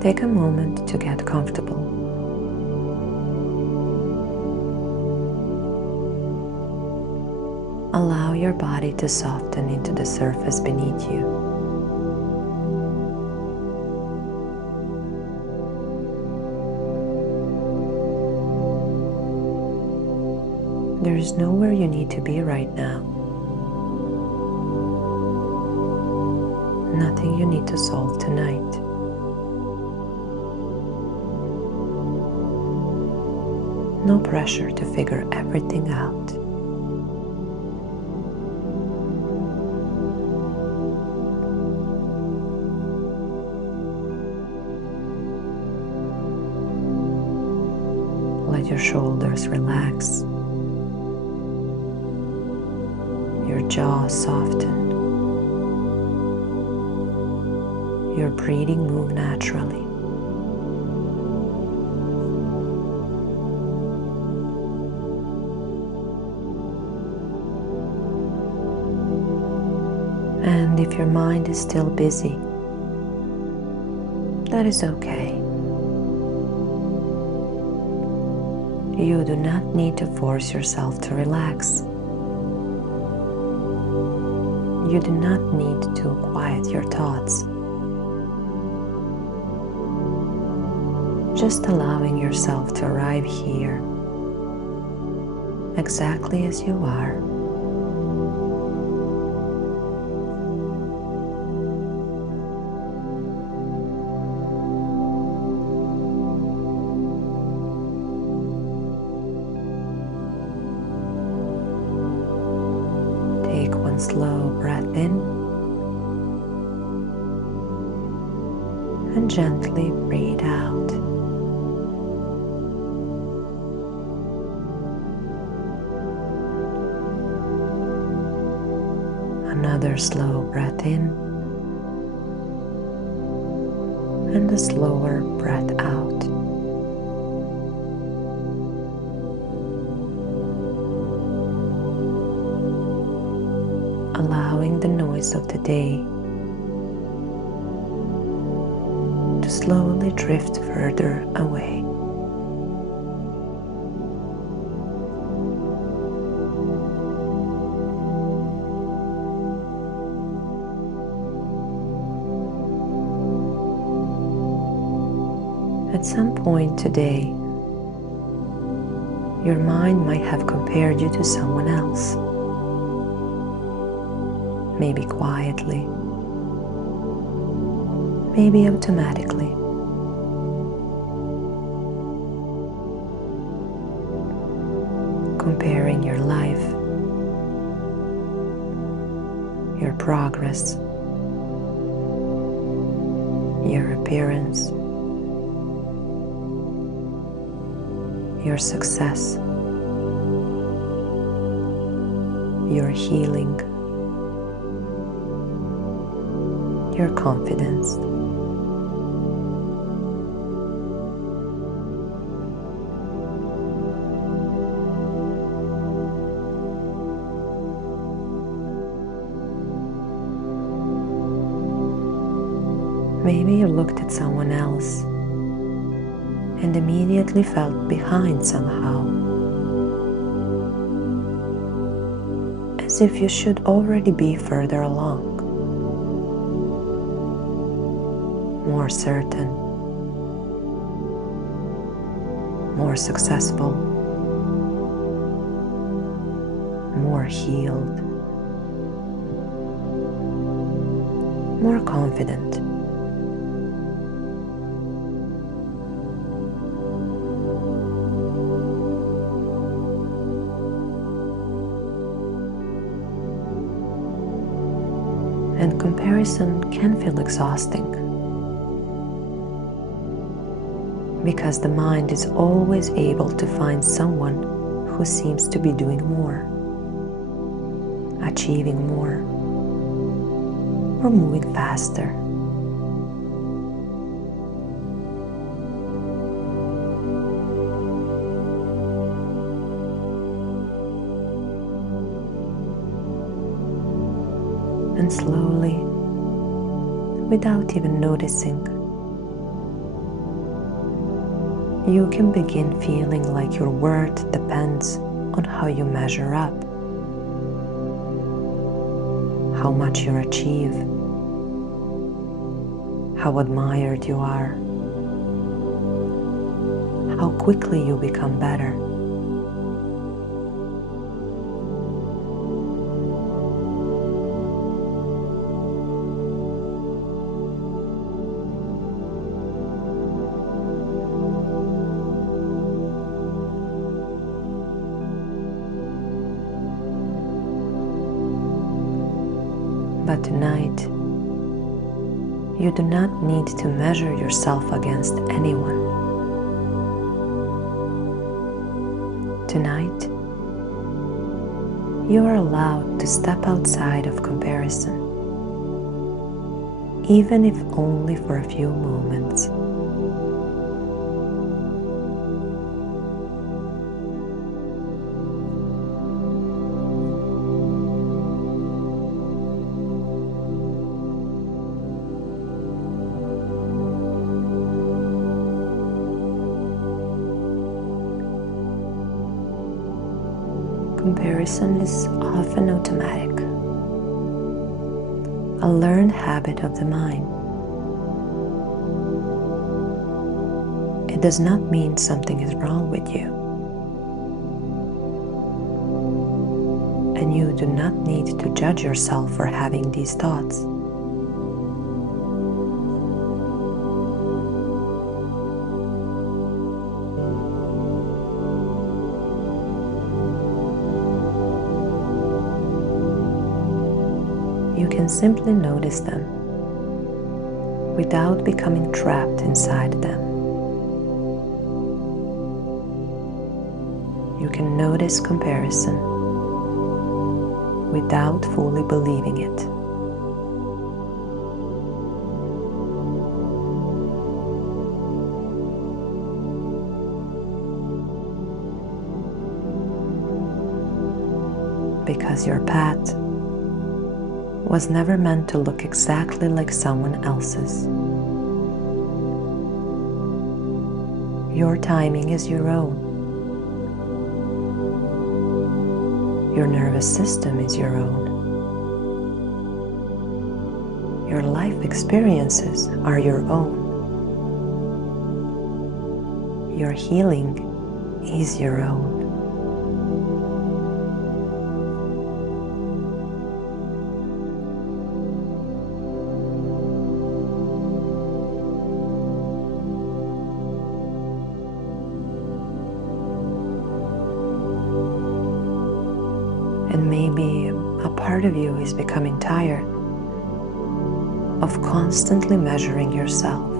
Take a moment to get comfortable. Allow your body to soften into the surface beneath you. There is nowhere you need to be right now. Nothing you need to solve tonight. No pressure to figure everything out. Let your shoulders relax, your jaw soften, your breathing move naturally. And if your mind is still busy, that is okay. You do not need to force yourself to relax. You do not need to quiet your thoughts. Just allowing yourself to arrive here, exactly as you are. Take one slow breath in and gently breathe out. Another slow breath in and a slower breath out. Allowing the noise of the day to slowly drift further away. At some point today, your mind might have compared you to someone else. Maybe quietly, maybe automatically. Comparing your life, your progress, your appearance, your success, your healing, your confidence. Maybe you looked at someone else and immediately felt behind somehow, as if you should already be further along, more certain, more successful, more healed, more confident. And comparison can feel exhausting because the mind is always able to find someone who seems to be doing more, achieving more, or moving faster. And slowly, without even noticing, you can begin feeling like your worth depends on how you measure up, how much you achieve, how admired you are, how quickly you become better. But tonight, you do not need to measure yourself against anyone. Tonight, you are allowed to step outside of comparison, even if only for a few moments. Comparison is often automatic, a learned habit of the mind. It does not mean something is wrong with you, and you do not need to judge yourself for having these thoughts. You can simply notice them without becoming trapped inside them. You can notice comparison without fully believing it. Because your path was never meant to look exactly like someone else's. Your timing is your own. Your nervous system is your own. Your life experiences are your own. Your healing is your own. And maybe a part of you is becoming tired of constantly measuring yourself.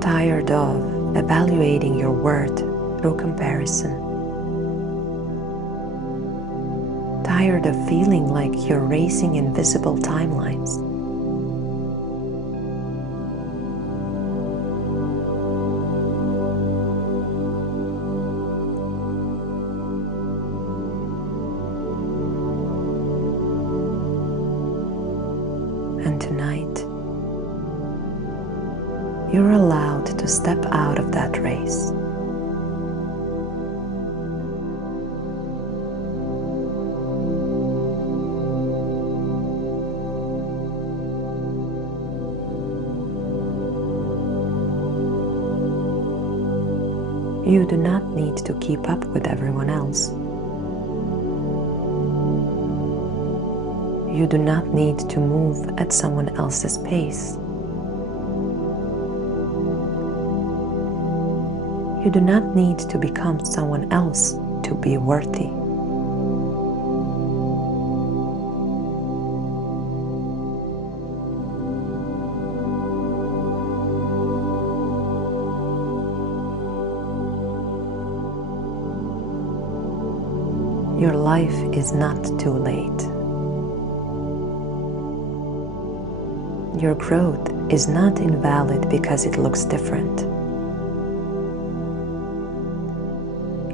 Tired of evaluating your worth through comparison. Tired of feeling like you're racing invisible timelines. And tonight, you're allowed to step out of that race. You do not need to keep up with everyone else. You do not need to move at someone else's pace. You do not need to become someone else to be worthy. Your life is not too late. Your growth is not invalid because it looks different.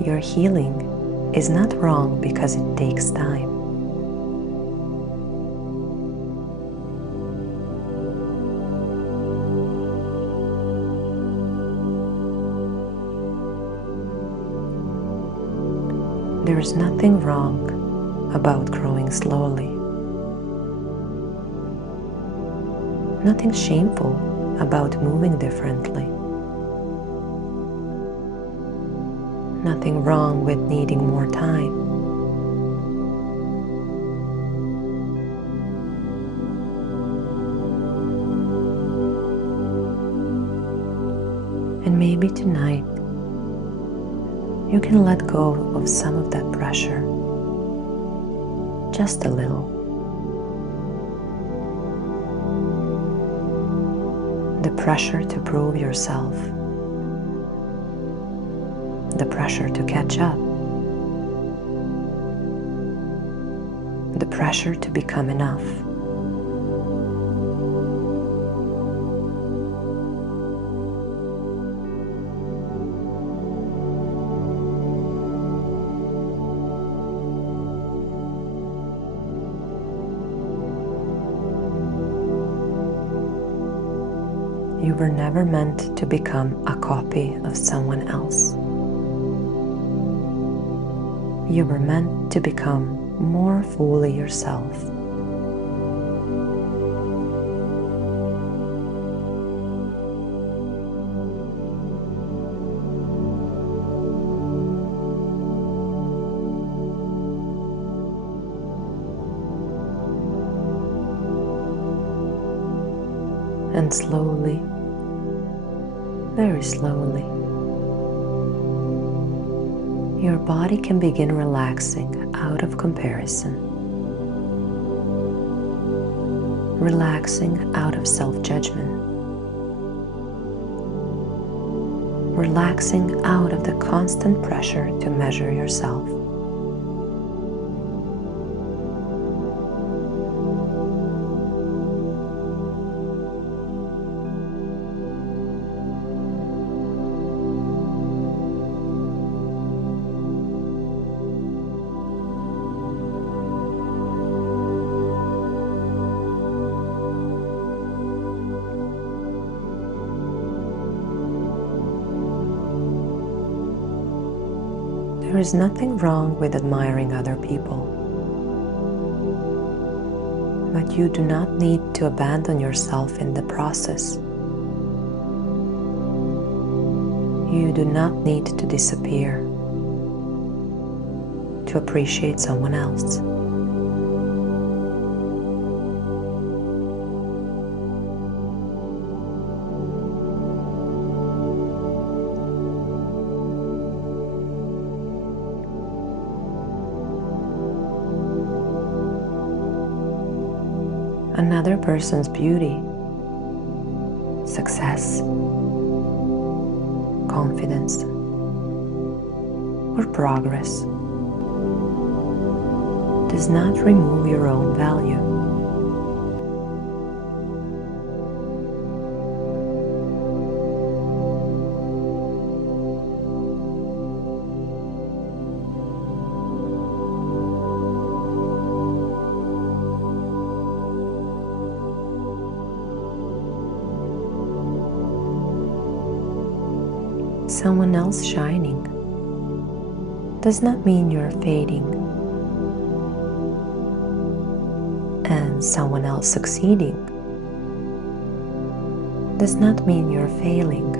Your healing is not wrong because it takes time. There is nothing wrong about growing slowly. Nothing shameful about moving differently. Nothing wrong with needing more time. And maybe tonight you can let go of some of that pressure, just a little. The pressure to prove yourself, the pressure to catch up, the pressure to become enough. You were never meant to become a copy of someone else. You were meant to become more fully yourself. And slowly, very slowly, your body can begin relaxing out of comparison, relaxing out of self-judgment, relaxing out of the constant pressure to measure yourself. There is nothing wrong with admiring other people, but you do not need to abandon yourself in the process. You do not need to disappear to appreciate someone else. Another person's beauty, success, confidence, or progress does not remove your own value. Someone else shining does not mean you're fading, and someone else succeeding does not mean you're failing.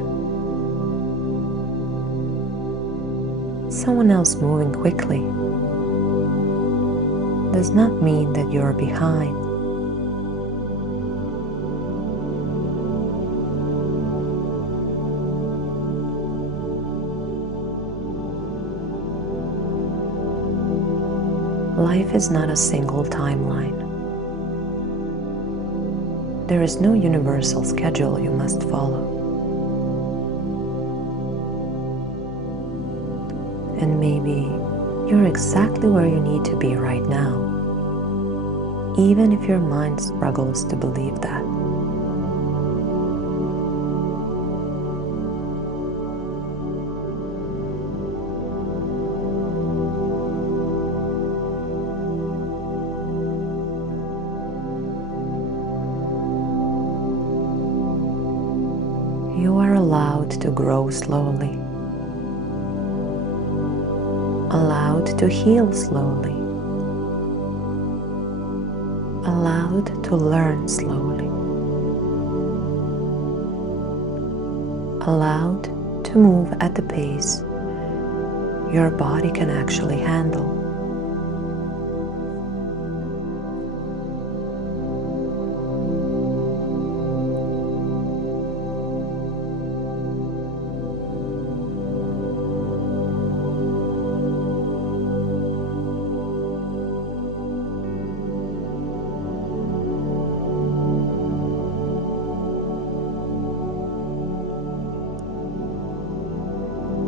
Someone else moving quickly does not mean that you're behind. Life is not a single timeline. There is no universal schedule you must follow. And maybe you're exactly where you need to be right now, even if your mind struggles to believe that. You are allowed to grow slowly, allowed to heal slowly, allowed to learn slowly, allowed to move at the pace your body can actually handle.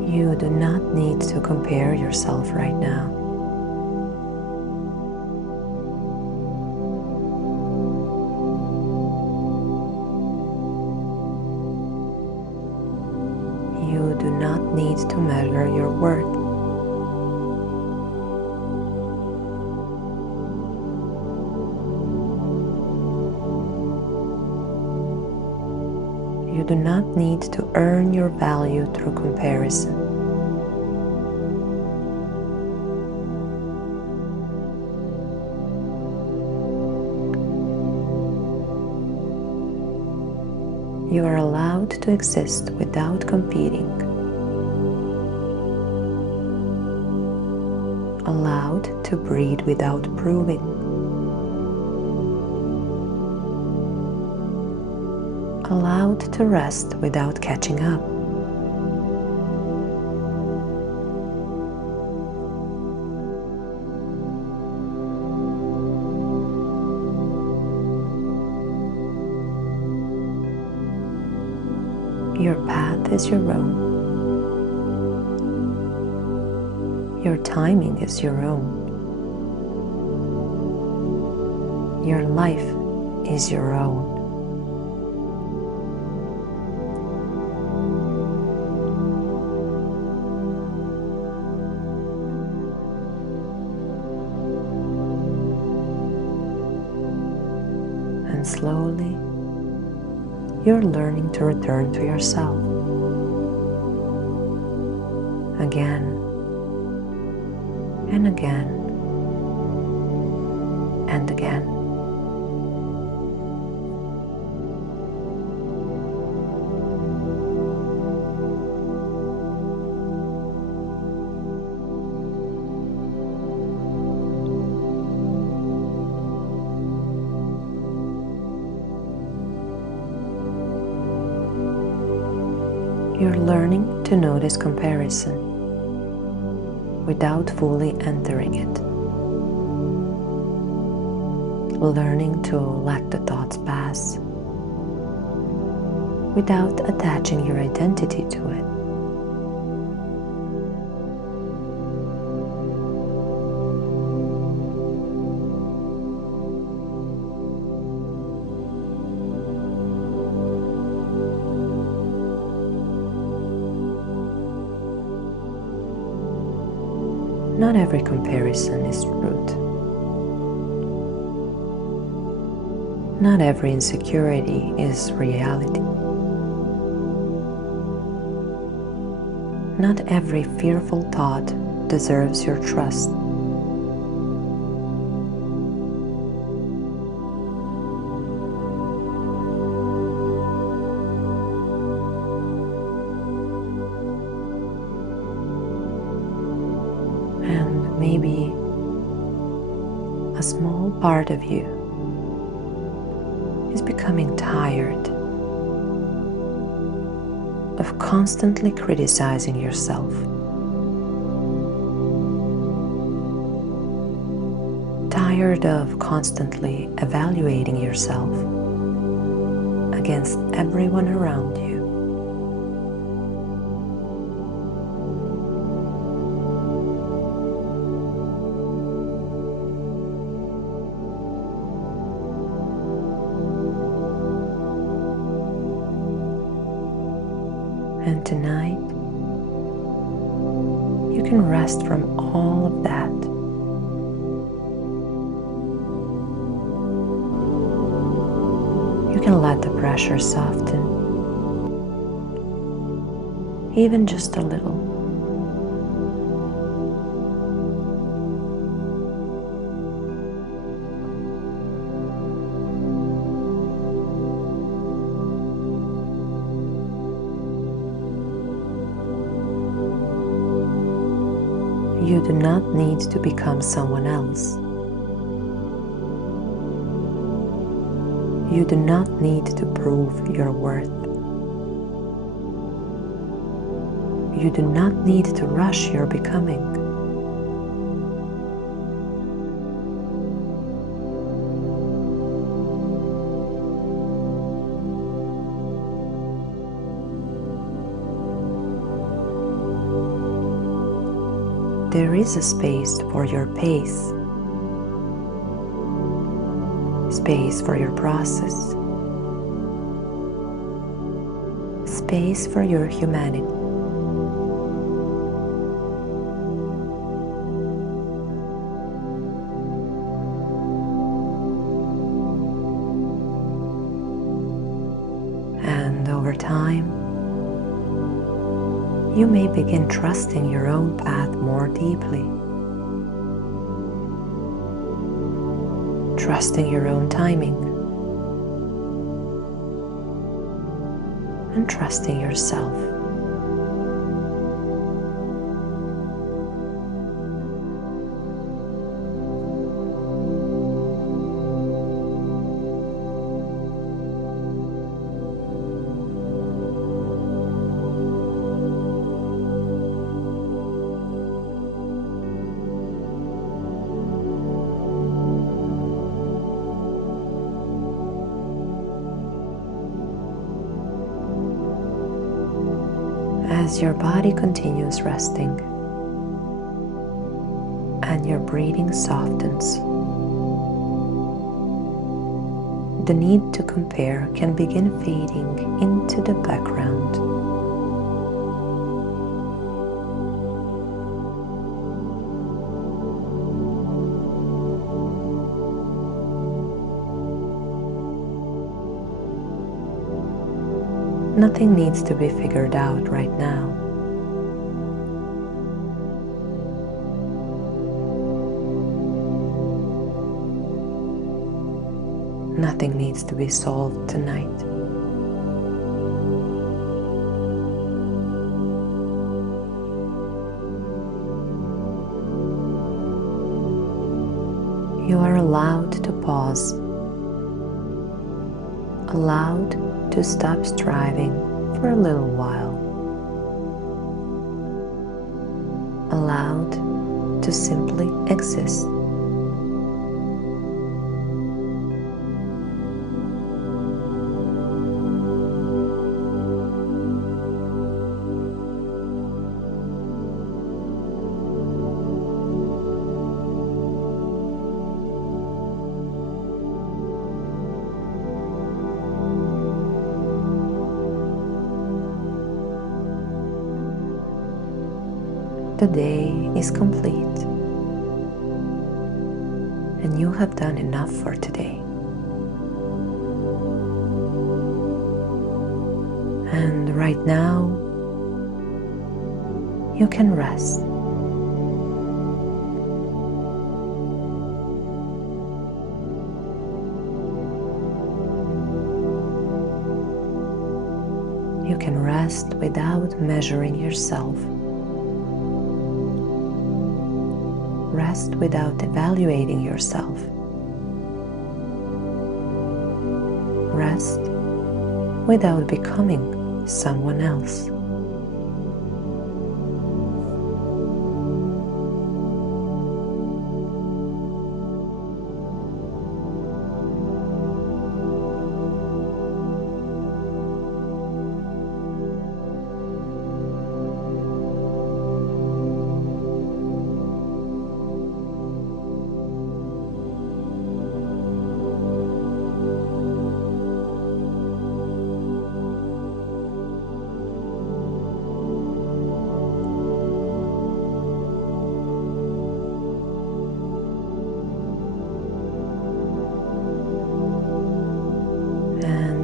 You do not need to compare yourself right now. You do not need to measure your worth. You do not need to earn your value through comparison. You are allowed to exist without competing, allowed to breathe without proving, allowed to rest without catching up. Your path is your own. Your timing is your own. Your life is your own. And slowly, you're learning to return to yourself. Again and again and again. You're learning to notice comparison without fully entering it. Learning to let the thoughts pass without attaching your identity to it. Not every comparison is truth. Not every insecurity is reality. Not every fearful thought deserves your trust. And maybe a small part of you is becoming tired of constantly criticizing yourself. Tired of constantly evaluating yourself against everyone around you. And tonight, you can rest from all of that. You can let the pressure soften, even just a little. do not need to become someone else. You do not need to prove your worth. You do not need to rush your becoming. There is a space for your pace, space for your process, space for your humanity. And over time, you may begin trusting your own path more deeply, trusting your own timing, and trusting yourself. As your body continues resting and your breathing softens, the need to compare can begin fading into the background. Nothing needs to be figured out right now. Nothing needs to be solved tonight. You are allowed to pause, allowed to stop striving for a little while, allowed to simply exist. The day is complete, and you have done enough for today. And right now, you can rest. You can rest without measuring yourself. Rest without evaluating yourself. Rest without becoming someone else.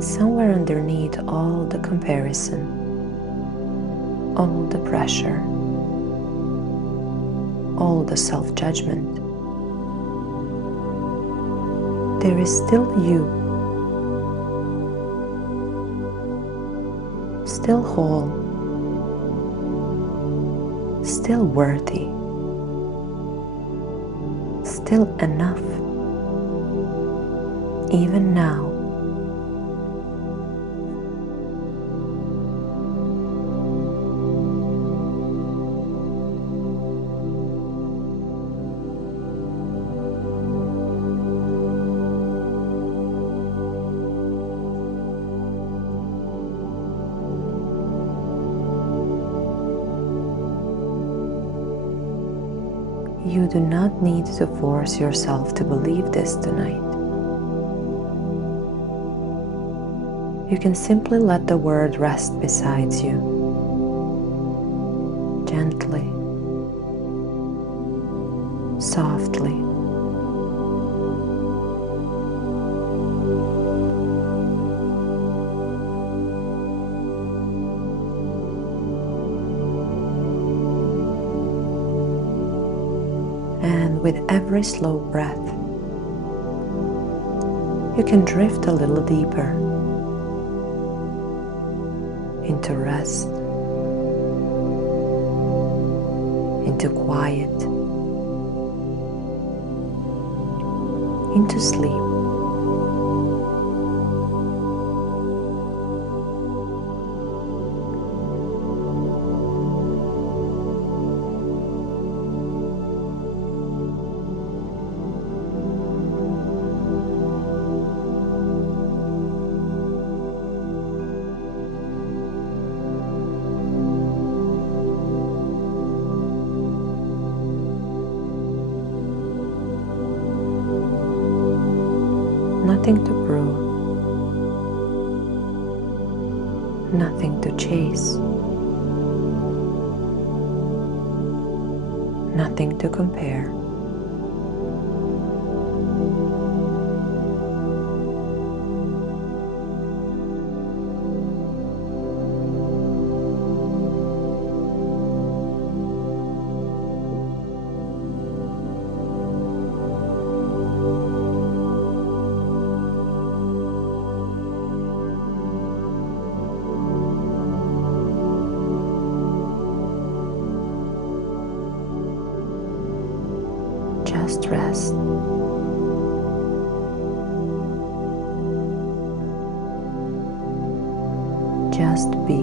Somewhere underneath all the comparison, all the pressure, all the self-judgment, there is still you, still whole, still worthy, still enough, even now. You do not need to force yourself to believe this tonight. You can simply let the word rest beside you, gently, softly. And with every slow breath, you can drift a little deeper into rest, into quiet, into sleep. Nothing to prove, nothing to chase, nothing to compare. Just rest. Just be.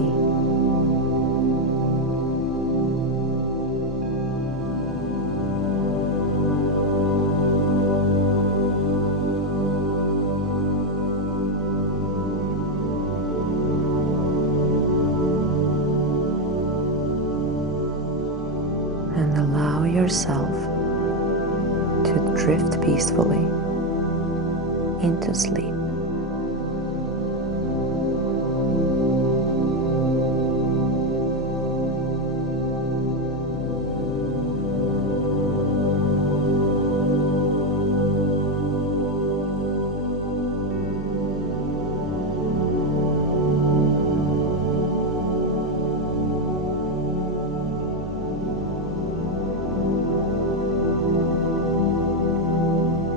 And allow yourself to drift peacefully into sleep.